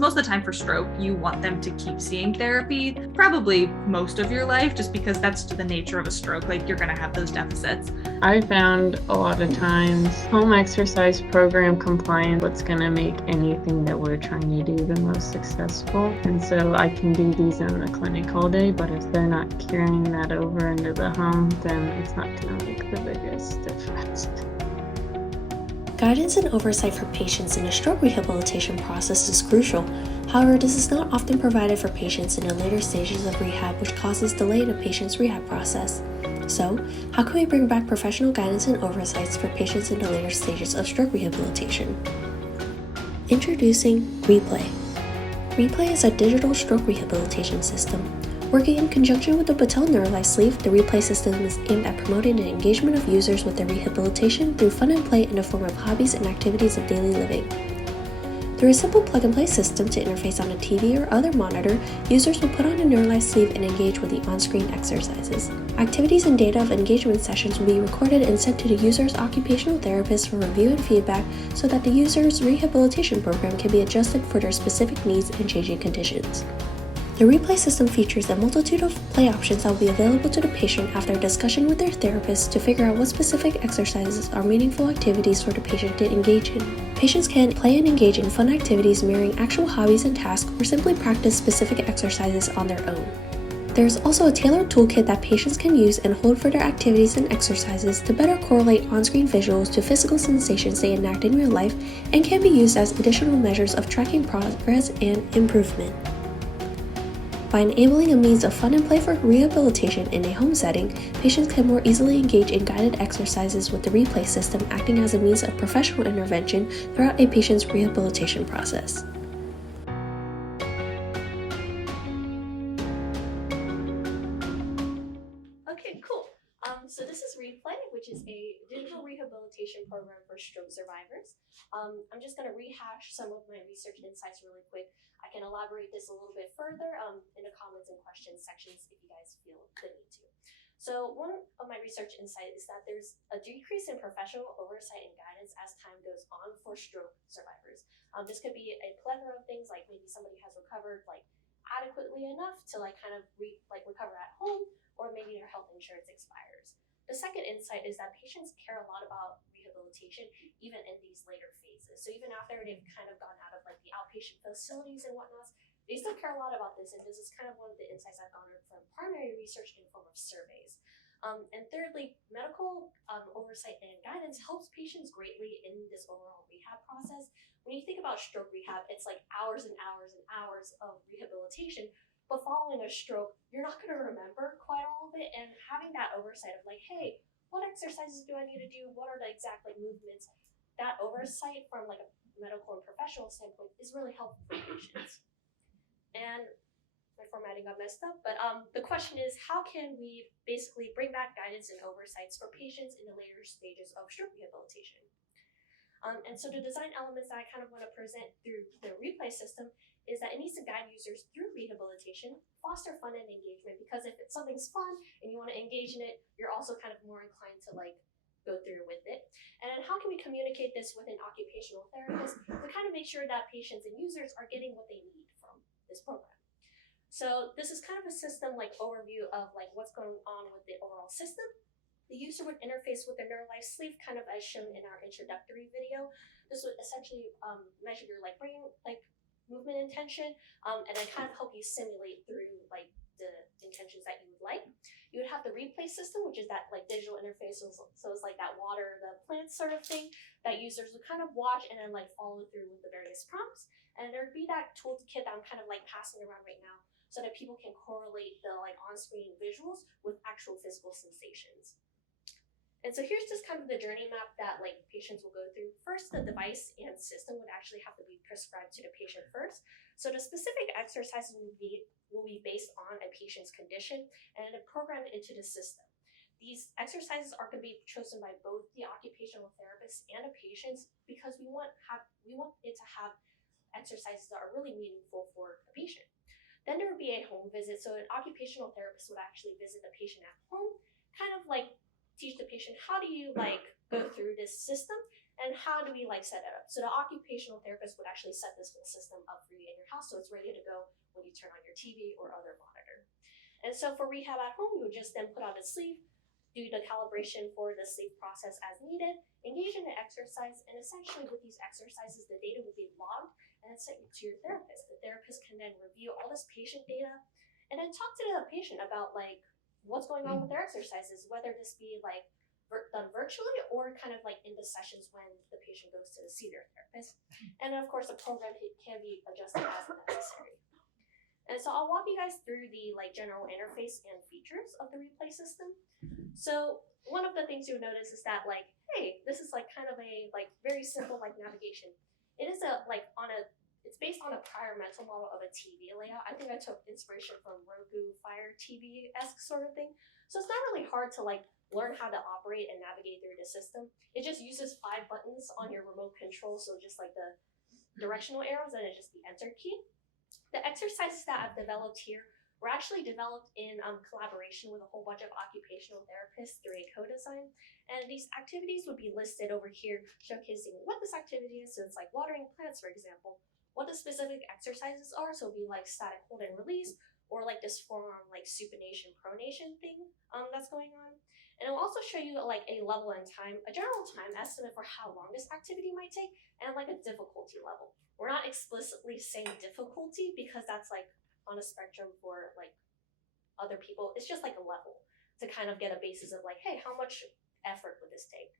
Most of the time for stroke, you want them to keep seeing therapy, probably most of your life, just because that's the nature of a stroke. Like, you're going to have those deficits. I found a lot of times home exercise program compliance what's going to make anything that we're trying to do the most successful. And so I can do these in the clinic all day, but if they're not carrying that over into the home, then it's not going to make the biggest difference. Guidance and oversight for patients in the stroke rehabilitation process is crucial. However, this is not often provided for patients in the later stages of rehab, which causes delay in a patient's rehab process. So, how can we bring back professional guidance and oversights for patients in the later stages of stroke rehabilitation? Introducing Replay. Replay is a digital stroke rehabilitation system. Working in conjunction with the Battelle Neurolife sleeve, the Replay system is aimed at promoting the engagement of users with their rehabilitation through fun and play in the form of hobbies and activities of daily living. Through a simple plug-and-play system to interface on a TV or other monitor, users will put on a Neurolife sleeve and engage with the on-screen exercises. Activities and data of engagement sessions will be recorded and sent to the user's occupational therapist for review and feedback so that the user's rehabilitation program can be adjusted for their specific needs and changing conditions. The Replay system features a multitude of play options that will be available to the patient after a discussion with their therapist to figure out what specific exercises are meaningful activities for the patient to engage in. Patients can play and engage in fun activities mirroring actual hobbies and tasks, or simply practice specific exercises on their own. There is also a tailored toolkit that patients can use and hold for their activities and exercises to better correlate on-screen visuals to physical sensations they enact in real life, and can be used as additional measures of tracking progress and improvement. By enabling a means of fun and play for rehabilitation in a home setting, patients can more easily engage in guided exercises with the Replay system acting as a means of professional intervention throughout a patient's rehabilitation process. Okay, cool. So this is Replay, which is a digital rehabilitation program for stroke survivors. I'm just going to rehash some of my research insights really quick. I can elaborate this a little bit further in the comments and questions sections if you guys feel the need to. So one of my research insights is that there's a decrease in professional oversight and guidance as time goes on for stroke survivors. This could be a plethora of things, like maybe somebody has recovered adequately enough to recover at home, or maybe their health insurance expires. The second insight is that patients care a lot about rehabilitation even in these later phases. So even after they've kind of gone out of the outpatient facilities and whatnot, they still care a lot about this, and this is kind of one of the insights I've garnered from primary research in the form of surveys. And thirdly, medical oversight and guidance helps patients greatly in this overall rehab process. When you think about stroke rehab, it's like hours and hours and hours of rehabilitation, but following a stroke, you're not going to remember quite all of it, and having that oversight of hey, what exercises do I need to do? What are the exact movements? That oversight from a medical and professional standpoint is really helpful for patients. And my formatting got messed up, but the question is, how can we basically bring back guidance and oversights for patients in the later stages of stroke rehabilitation? And so the design elements that I kind of want to present through the Replay system is that it needs to guide users through rehabilitation, foster fun and engagement, because if something's fun and you want to engage in it, you're also kind of more inclined to go through with it. And then how can we communicate this with an occupational therapist to kind of make sure that patients and users are getting what they need from this program? So this is kind of a system overview of what's going on with the overall system. The user would interface with their Neurolife sleeve, kind of as shown in our introductory video. This would essentially measure your brain movement intention, and then kind of help you simulate through the intentions that you would like. You would have the Replay system, which is that digital interface, so it's like that water the plants sort of thing that users would kind of watch and then follow through with the various prompts. And there'd be that toolkit that I'm kind of passing around right now, so that people can correlate the on-screen visuals with actual physical sensations. And so here's just kind of the journey map that patients will go through. First, the device and system would actually have to be prescribed to the patient first. So the specific exercises will be based on a patient's condition and then programmed into the system. These exercises are going to be chosen by both the occupational therapist and the patients, because we want it to have exercises that are really meaningful for the patient. Then there would be a home visit. So an occupational therapist would actually visit the patient at home, kind of teach the patient how do you go through this system, And how do we like set it up? So the occupational therapist would actually set this whole system up for you in your house so it's ready to go when you turn on your TV or other monitor. And so for rehab at home, you would just then put on a sleeve, do the calibration for the sleep process as needed, engage in the exercise, and essentially with these exercises, the data will be logged and then sent to your therapist. The therapist can then review all this patient data and then talk to the patient about like what's going on with their exercises, whether this be like done virtually or kind of like in the sessions when the patient goes to see their therapist. And of course, the program can be adjusted as necessary. And so I'll walk you guys through the like general interface and features of the replay system. So one of the things you'll notice is that like, hey, this is like kind of a like very simple like navigation. It is it's based on a prior mental model of a TV layout. I think I took inspiration from Roku Fire TV-esque sort of thing. So it's not really hard to like learn how to operate and navigate through the system. It just uses 5 buttons on your remote control, so just like the directional arrows and it's just the enter key. The exercises that I've developed here were actually developed in collaboration with a whole bunch of occupational therapists through a co-design. And these activities would be listed over here, showcasing what this activity is. So it's like watering plants, for example, what the specific exercises are. So it'll be like static hold and release, or like this forearm like supination pronation thing that's going on. And it'll also show you like a level and time, a general time estimate for how long this activity might take, and like a difficulty level. We're not explicitly saying difficulty because that's like on a spectrum for like other people. It's just like a level to kind of get a basis of like, hey, how much effort would this take?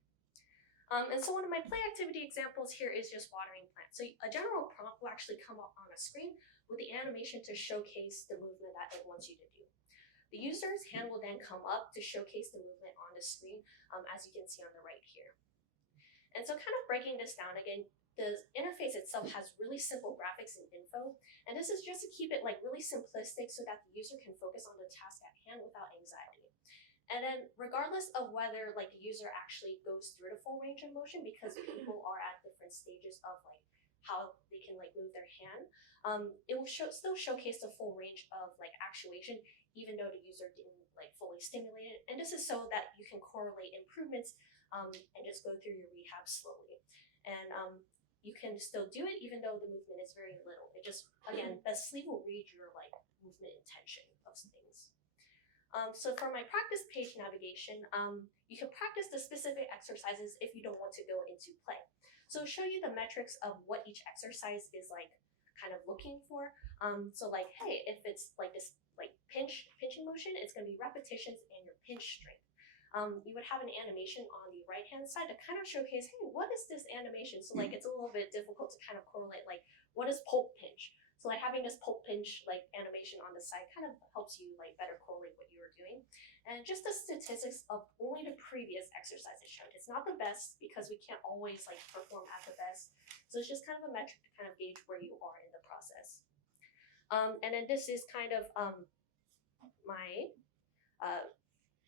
And so one of my play activity examples here is just watering plants. So a general prompt will actually come up on a screen with the animation to showcase the movement that it wants you to do. The user's hand will then come up to showcase the movement on the screen, as you can see on the right here. And so kind of breaking this down again, the interface itself has really simple graphics and info. And this is just to keep it like really simplistic so that the user can focus on the task at hand without anxiety. And then regardless of whether like the user actually goes through the full range of motion, because people are at different stages of like how they can like move their hand, it will still showcase the full range of like actuation, even though the user didn't like fully stimulate it. And this is so that you can correlate improvements and just go through your rehab slowly. And you can still do it even though the movement is very little. It just, again, the sleeve will read your like movement intention of things. So for my practice page navigation, you can practice the specific exercises if you don't want to go into play. So show you the metrics of what each exercise is like kind of looking for. So like, hey, if it's like this like pinching motion, it's going to be repetitions and your pinch strength. You would have an animation on the right hand side to kind of showcase, hey, what is this animation? So like it's a little bit difficult to kind of correlate like what is pulp pinch. So like having this pulp pinch like animation on the side kind of helps you like better correlate what you are doing. And just the statistics of only the previous exercises shown. It's not the best because we can't always like perform at the best. So it's just kind of a metric to kind of gauge where you are in the process. And then this is kind of my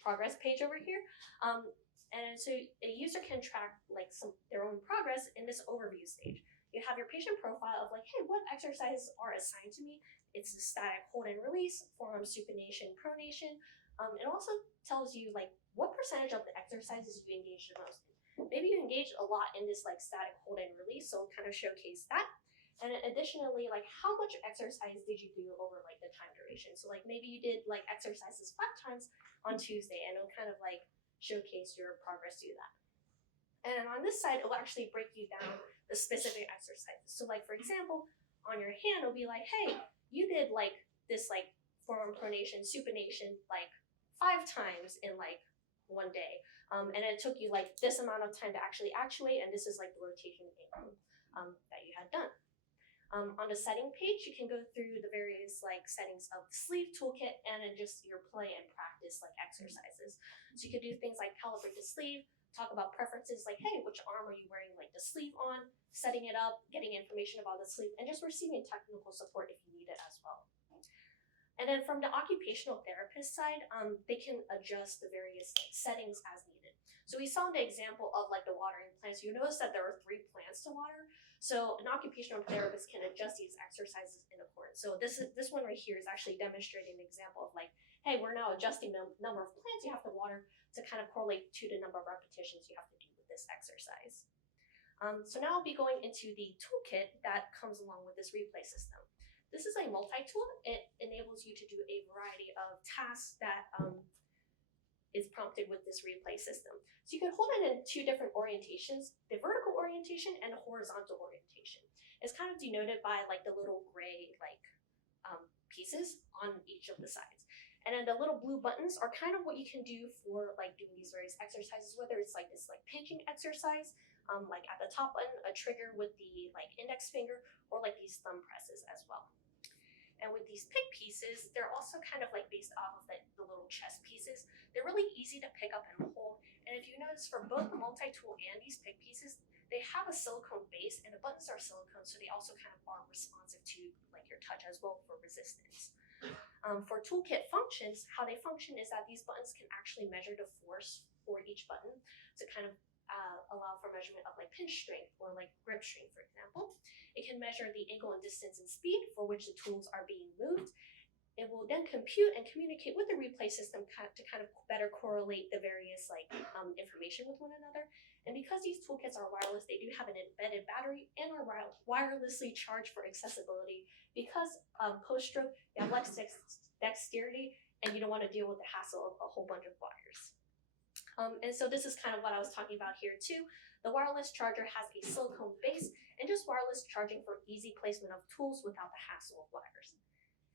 progress page over here. And so a user can track like their own progress in this overview stage. You have your patient profile of like, hey, what exercises are assigned to me? It's the static hold and release, forearm supination, pronation. It also tells you like what percentage of the exercises you engaged the most in. Maybe you engaged a lot in this like static hold and release, so kind of showcase that. And additionally, like how much exercise did you do over like the time duration? So like maybe you did like exercises 5 times on Tuesday, and it'll kind of like showcase your progress through that. And on this side, it'll actually break you down the specific exercises. So like for example, on your hand, it'll be like, hey, you did like this like forearm pronation, supination like 5 times in like one day. And it took you like this amount of time to actually actuate, and this is like the rotation angle that you had done. On the setting page, you can go through the various like settings of the sleeve toolkit and then just your play and practice like exercises. So you could do things like calibrate the sleeve, talk about preferences like, hey, which arm are you wearing like the sleeve on, setting it up, getting information about the sleeve, and just receiving technical support if you need it as well. And then from the occupational therapist side, they can adjust the various like, settings as needed. So we saw in the example of like the watering plants, you notice that there are 3 plants to water. So an occupational therapist can adjust these exercises in accordance. So this one right here is actually demonstrating an example of like, hey, we're now adjusting the number of plants you have to water to kind of correlate to the number of repetitions you have to do with this exercise. So now I'll be going into the toolkit that comes along with this replay system. This is a multi-tool. It enables you to do a variety of tasks that is prompted with this replay system. So you can hold it in two different orientations, the vertical orientation and the horizontal orientation. It's kind of denoted by like the little gray pieces on each of the sides. And then the little blue buttons are kind of what you can do for like doing these various exercises, whether it's like this like pinching exercise, like at the top button, a trigger with the like index finger, or like these thumb presses as well. And with these pick pieces, they're also kind of like based off of the little chest pieces. They're really easy to pick up and hold. And if you notice, for both the multi-tool and these pick pieces, they have a silicone base, and the buttons are silicone, so they also kind of are responsive to like your touch as well for resistance. For toolkit functions, how they function is that these buttons can actually measure the force for each button to kind of allow for measurement of like pinch strength or like grip strength, for example. It can measure the angle and distance and speed for which the tools are being moved. It will then compute and communicate with the replay system to kind of better correlate the various like information with one another. And because these toolkits are wireless, they do have an embedded battery and are wirelessly charged for accessibility. Because post-stroke, you have less dexterity, and you don't want to deal with the hassle of a whole bunch of wires. And so this is kind of what I was talking about here too. The wireless charger has a silicone base and just wireless charging for easy placement of tools without the hassle of wires.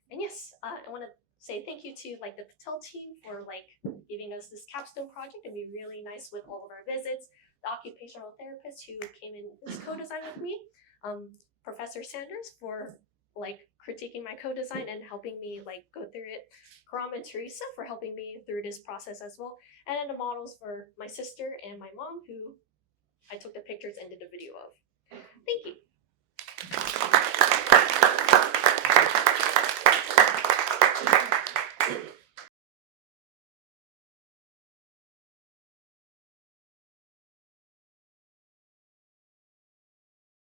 And yes, I want to say thank you to like the Battelle team for like giving us this capstone project and be really nice with all of our visits. The occupational therapist who came in this co-design with me, Professor Sanders for like critiquing my co-design and helping me like go through it. Karam and Teresa for helping me through this process as well. And then the models for my sister and my mom, who I took the pictures and did the video of.